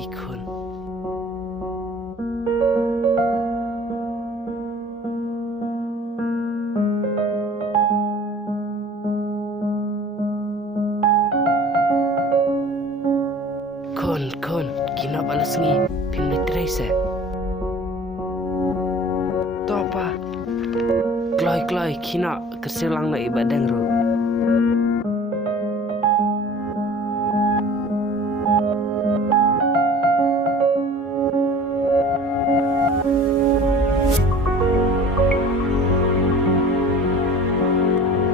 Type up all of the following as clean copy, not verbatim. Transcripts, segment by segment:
กี่คนคนกินapa lasngi pin metrese to apa kloi kina kersilang na ibadang ro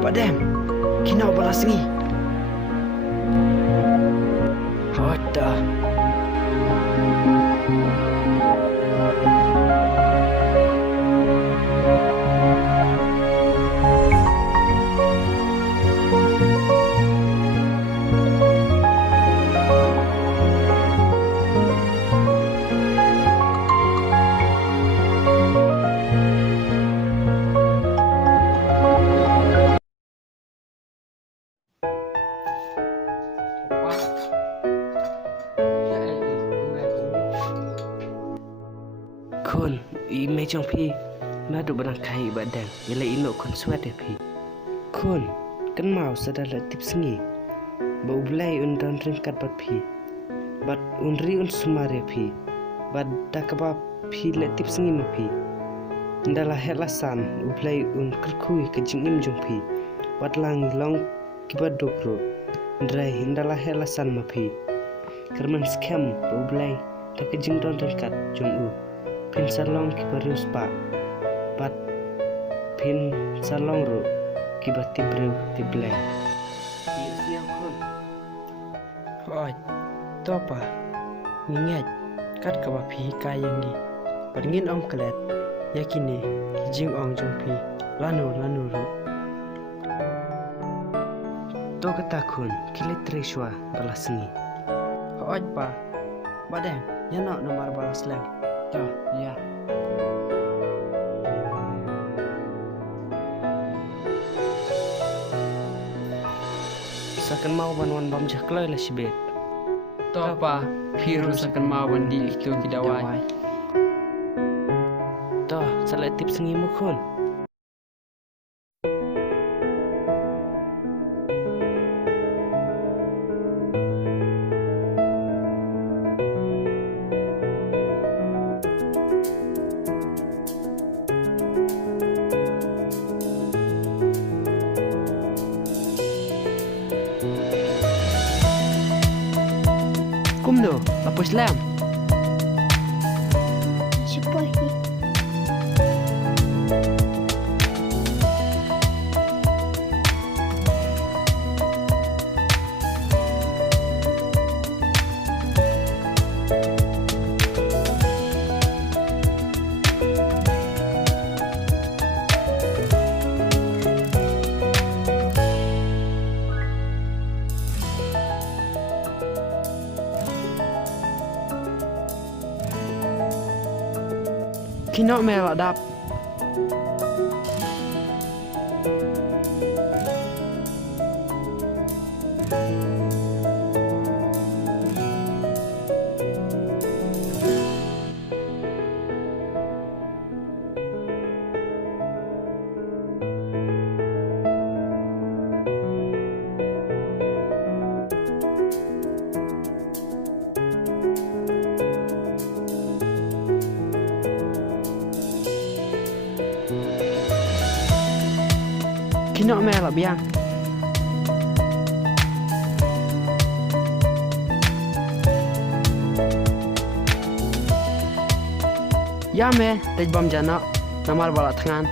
badam kina apa lasngi hodaคนอีเมจงพี่มาดูบรังไข่บาดังยเลยอินโนคนสวัสดีพี่คนกันเมาสดาละติปสงีบ่อุบไลอุนดอนริงกัดบัดพี่บัดอุนรีอุนสมาเรพี่บัดดักบับพี่ละติปสงีมาพี่นดาละเฮลัสันอุบไลอุนกระคุยกะจิงอิมจงพี่บัดลังลองกิบัดดกโรนไรนดาละเฮลัสันมาพี่กระมันสแคมบ่อุบไลตะกะจิงดอนริงกัดจงอุpin salong kibarius pak pat pin salong ru kibati brew tibleng siang kon oi topa ngingat kat ka ba phi kayang ni padngin om klet yakini kijing ong jong phi lanu ru to kata kun kilet treswa balasni oi pa badang yana nomor balas lang ya sakan mau wan bam jakloi la sibet to apa phiru sakan mau wan di itu kidawai to sala tip sengi mukhon kumdo lapos lam shibun kino mela dap kino mela biang ya me tej bam jana namar bala thangan